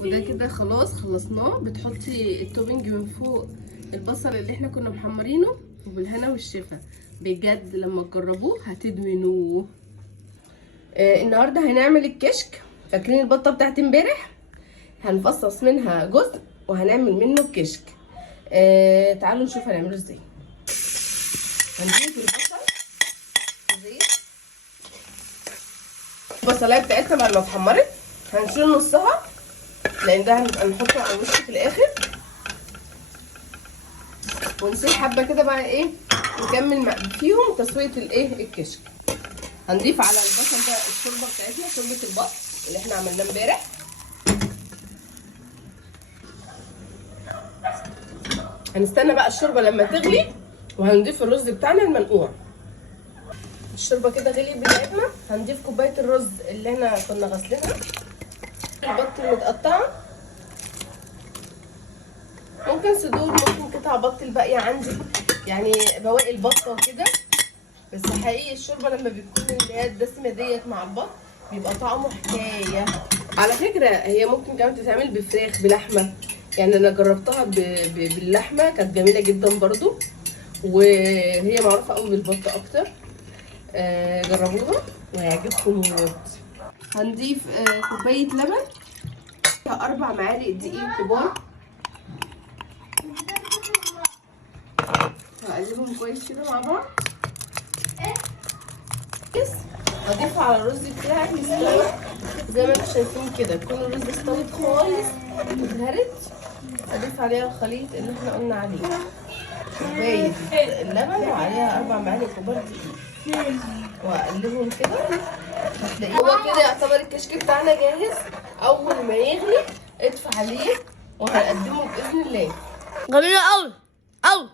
وده كده خلاص خلصناه. بتحطي التوبنج من فوق البصل اللي احنا كنا محمرينه، وبالهنا والشفا. بجد لما تجربوه هتدمنوه. النهارده هنعمل الكشك. فاكرين البطه بتاعت امبارح؟ هنفصص منها جزء وهنعمل منه الكشك. تعالوا نشوف هنعمله ازاي. هنجيب البصل زيت، البصلايه بتاعتنا بعد ما اتحمرت هنشيل نصها لان ده هنبقى نحطه على الوش في الاخر، ونسيب حبه كده بقى ايه نكمل فيهم تسويه الايه الكشك. هنضيف على البصل ده الشوربه بتاعتنا، شوربه البط اللي احنا عملناه امبارح. هنستنى بقى الشوربه لما تغلي وهنضيف الرز بتاعنا المنقوع. الشوربه كده غليت بتاعتنا، هنضيف كوبايه الرز اللي احنا كنا غسلينها، البط المتقطعه، ممكن صدور، ممكن قطع بط الباقيه عندي، يعني بواقي البطه وكده. بس حقيقي الشوربه لما بتكون اللي هي الدسمه ديت مع البط بيبقى طعمه حكايه. على فكره هي ممكن كمان تتعمل بفراخ بلحمه، يعني انا جربتها باللحمه كانت جميله جدا برضو، وهي معروفه قوي بالبط اكتر. جربوها وهيعجبكم موت. هنضيف كوبايه لبن، 4 معالق دقيق كبار، هقلبهم كويس كده مع بعض. هضيفه على الرز بتاعي يستوي زي ما انتم شايفين كده، يكون الرز استوت خالص واتهرت. هضيف عليها الخليط اللي احنا قلنا عليه، كوبايه اللبن وعليها 4 معالق كبار دقيق، واقلبهم كده. هتلاقيه هو كده يعتبر الكشك بتاعنا جاهز. اول ما يغلي اطفي عليه وهنقدمه باذن الله. جميلة قوي قوي.